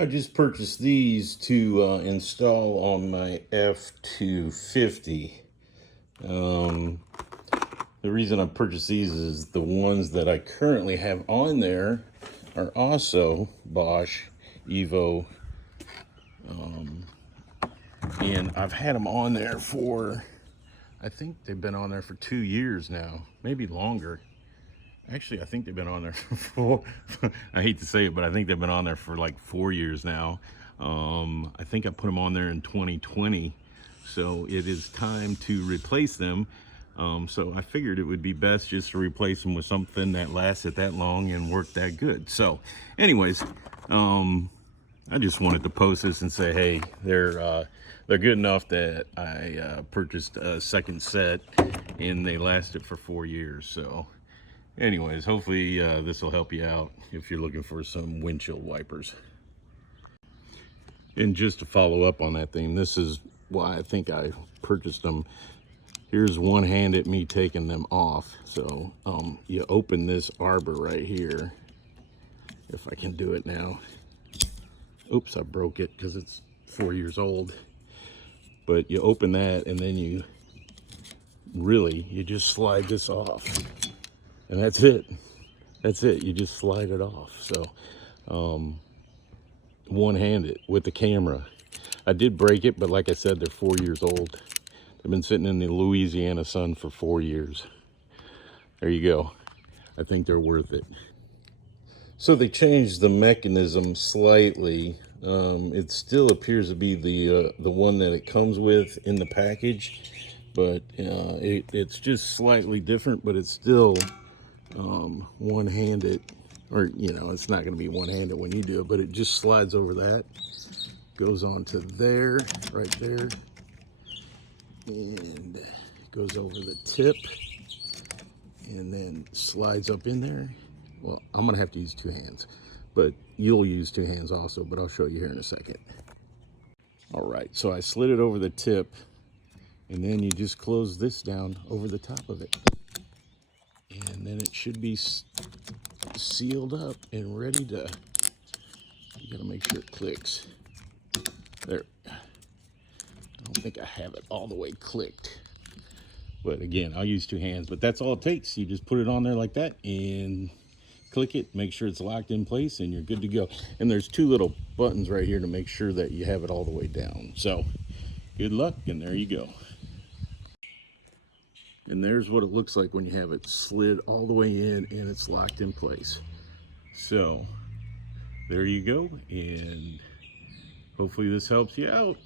I just purchased these to install on my F250. The reason I purchased these is the ones that I currently have on there are also Bosch Evo, and I've had them on there for, I think they've been on there for 2 years now, maybe longer. Actually, I think they've been on there for I hate to say it, but I think they've been on there for like 4 years now. I think I put them on there in 2020, so it is time to replace them. So I figured it would be best just to replace them with something that lasted that long and worked that good. So anyways, I just wanted to post this and say, hey, they're good enough that I purchased a second set and they lasted for 4 years. So anyways, hopefully this will help you out if you're looking for some windshield wipers. And just to follow up on that thing, this is why I think I purchased them. Here's one hand at me taking them off. So you open this arbor right here, if I can do it now. Oops, I broke it because it's 4 years old. But you open that and then you just slide this off. And that's it. That's it. You just slide it off. So one-handed with the camera. I did break it, but like I said, they're 4 years old. They've been sitting in the Louisiana sun for 4 years. There you go. I think they're worth it. So they changed the mechanism slightly. It still appears to be the one that it comes with in the package, but it's just slightly different, but it's still one-handed, or it's not going to be one-handed when you do it, but it just slides over that, goes onto there, right there, and goes over the tip, and then slides up in there. Well, I'm gonna have to use 2 hands, but you'll use 2 hands also, but I'll show you here in a second. All right, so I slid it over the tip, and then you just close this down over the top of it. And then it should be sealed up and ready to, you gotta make sure it clicks. There, I don't think I have it all the way clicked. But again, I'll use 2 hands, but that's all it takes. You just put it on there like that and click it, make sure it's locked in place, and you're good to go. And there's 2 little buttons right here to make sure that you have it all the way down. So good luck, and there you go. And there's what it looks like when you have it slid all the way in and it's locked in place. So there you go, and hopefully this helps you out.